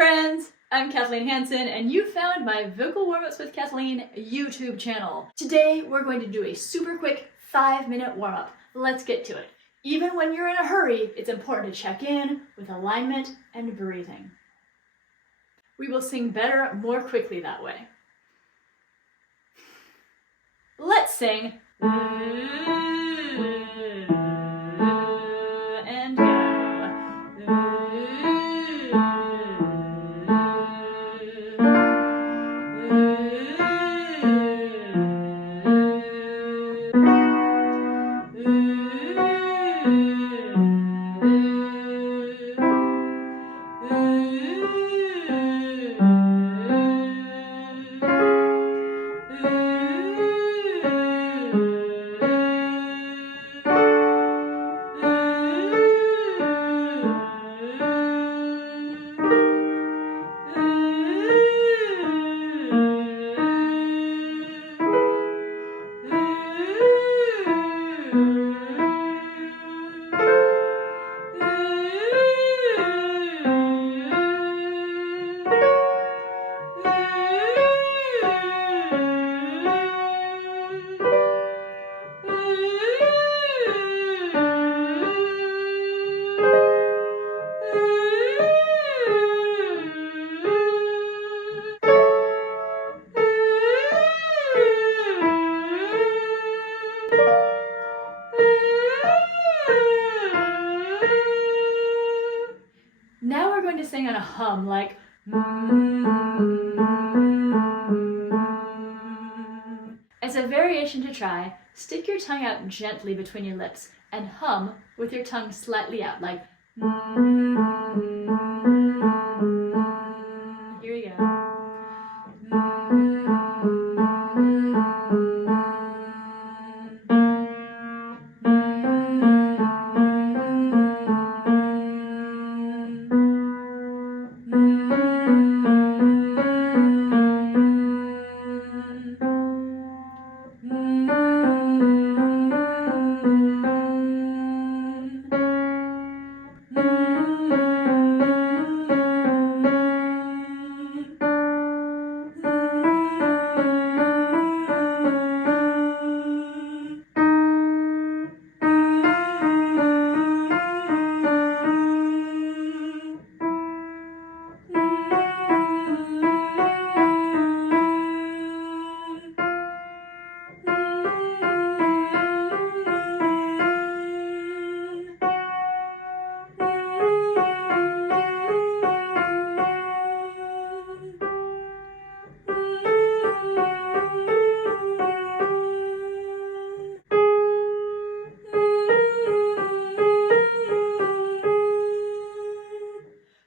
friends! I'm Kathleen Hansen, and you found my Vocal Warmups with Kathleen YouTube channel. Today we're going to do a super quick 5-minute warm-up. Let's get to it. Even when you're in a hurry, it's important to check in with alignment and breathing. We will sing better more quickly that way. Let's sing. And go. Now we're going to sing on a hum like As a variation to try, stick your tongue out gently between your lips and hum with your tongue slightly out like Here we go.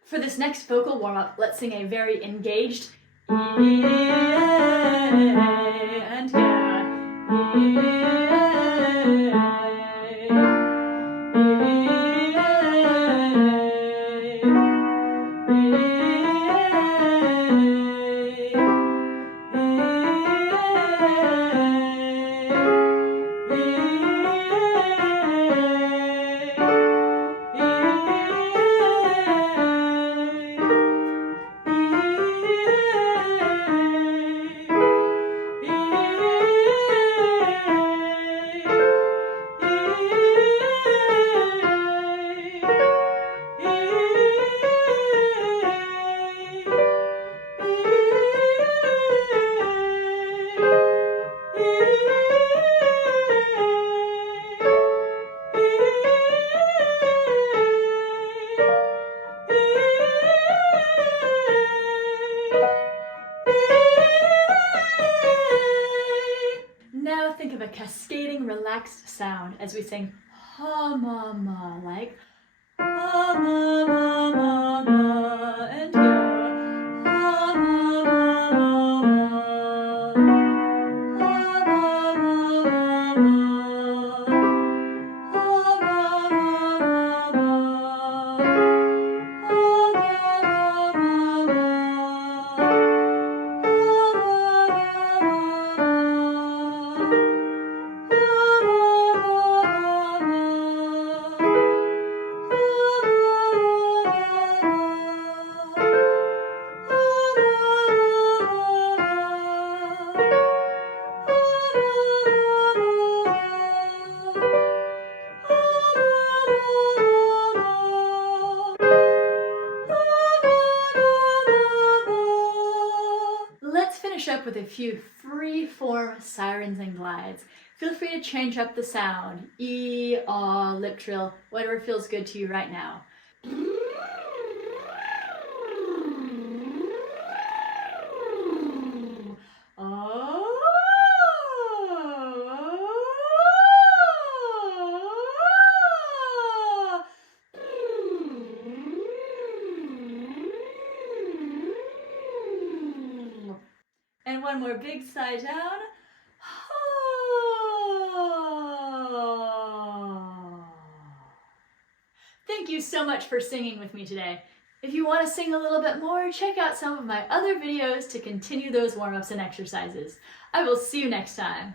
For this next vocal warm-up, let's sing a very engaged and Now think of a cascading, relaxed sound as we sing ha ma ma, like ha ma ma ma ma, and go ha ma ma ma ma, ha ma ma ma ma, ha ma ma ma ma, ha ma ma ma ma. up with a few free-form sirens and glides. Feel free to change up the sound, E, ah, lip trill, whatever feels good to you right now. And one more big sigh down. Thank you so much for singing with me today. If you want to sing a little bit more, check out some of my other videos to continue those warm-ups and exercises. I will see you next time.